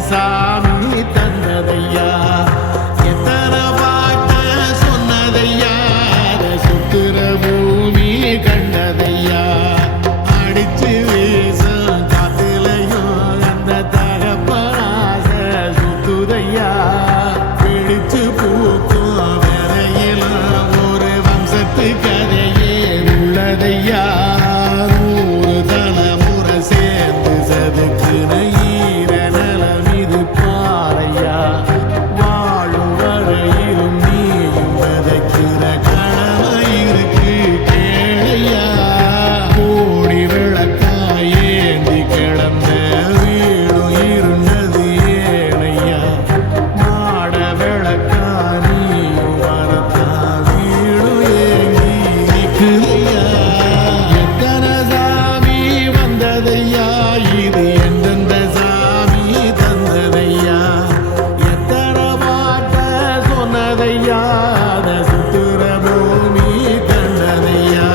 சாமி தந்ததையா எத்தனை பாட்ட சொன்னதையா சுத்துற பூமி கண்டதையா அடிச்சு வீசும் காத்துலையும் அந்த தகப்பனாச சுத்துதையா பிடிச்சு பூக்கும் வேலையிலும் ஒரு வம்சத்து கதையே உள்ளதையா நூறு தலைமுறை சேர்ந்து சதுக்குன ஈர நலம் இது பாறையா வாழும் வரையிலும் நீயும் வதைக்கிற கடமை இருக்கு கேளையா கோடி விளக்காய் ஏந்தி கிடந்த வீடும் இருந்தது ஏழையா மாட விளக்கா நீயும் வரத்தா வீடும் ஏங்கி நிற்குதையா எத்தனை சாமி வந்ததையா இது எந்தெந்த சாமி தந்ததையா எத்தனை பாட்ட சொன்னதையா அத சுத்துற பூமி கண்டதையா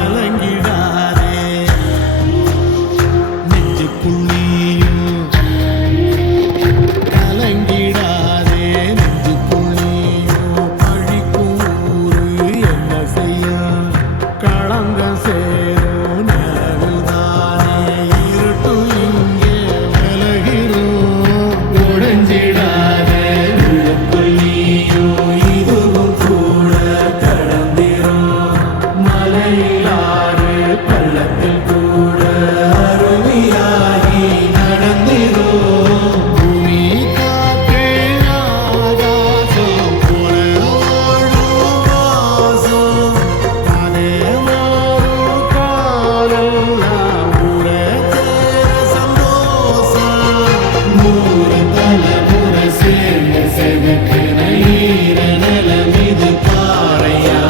கலங்கிடாதே நெஞ்சுக்குள் நீயும் கலங்கிடாதே நெஞ்சுக்குள் நீயும் பழிக்கும் ஊரு என்ன செய்ய களங்கம் சேரும் நிலவில் தானே இருட்டும் இங்கே விலகிரும் உடைஞ்சிடாதே உள்ளுக்குள் நீயும் இதுவும் கூட கடந்திரும் மலையிலாறு பள்ளத்தில் கூட அருவியாகி நடந்திரும் பூமி காற்று ஆகாசம் போல வாழும் வாசம் அதே மாறும் காலெல்லாம் ஊரே சேர சந்தோஷம் நூறு தலைமுறை சேர்ந்து செதுக்கின ஈர நிலம் இது பாறையா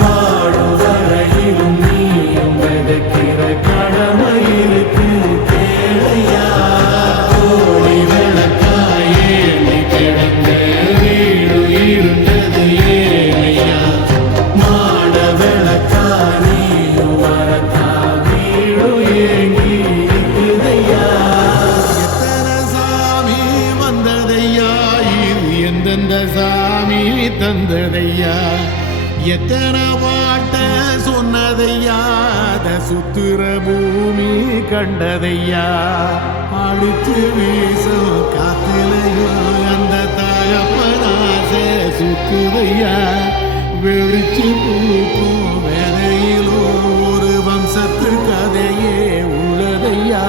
வாழும் வரையிலும் நீயும் விதைக்கிற கடமை இருக்கு கேளையா கோடி விளக்காய் ஏந்தி கிடந்த வீடு இருந்தது ஏழையா மாட விளக்கா நீயும் வரத்தா வீடு ஏங்கி இருக்குதையா எத்தனை சாமி வந்ததையா இது எந்தெந்த சாமி தந்ததையா எத்தனை பாட்ட சொன்னதையா அத சுத்துற பூமி கண்டதையா அடிச்சு வீசும் காத்துலையும் அந்த தகப்பனாச சுத்துதையா வெடிச்சு பூக்கும் வேலையிலும் ஒரு வம்சத்து கதையே உள்ளதையா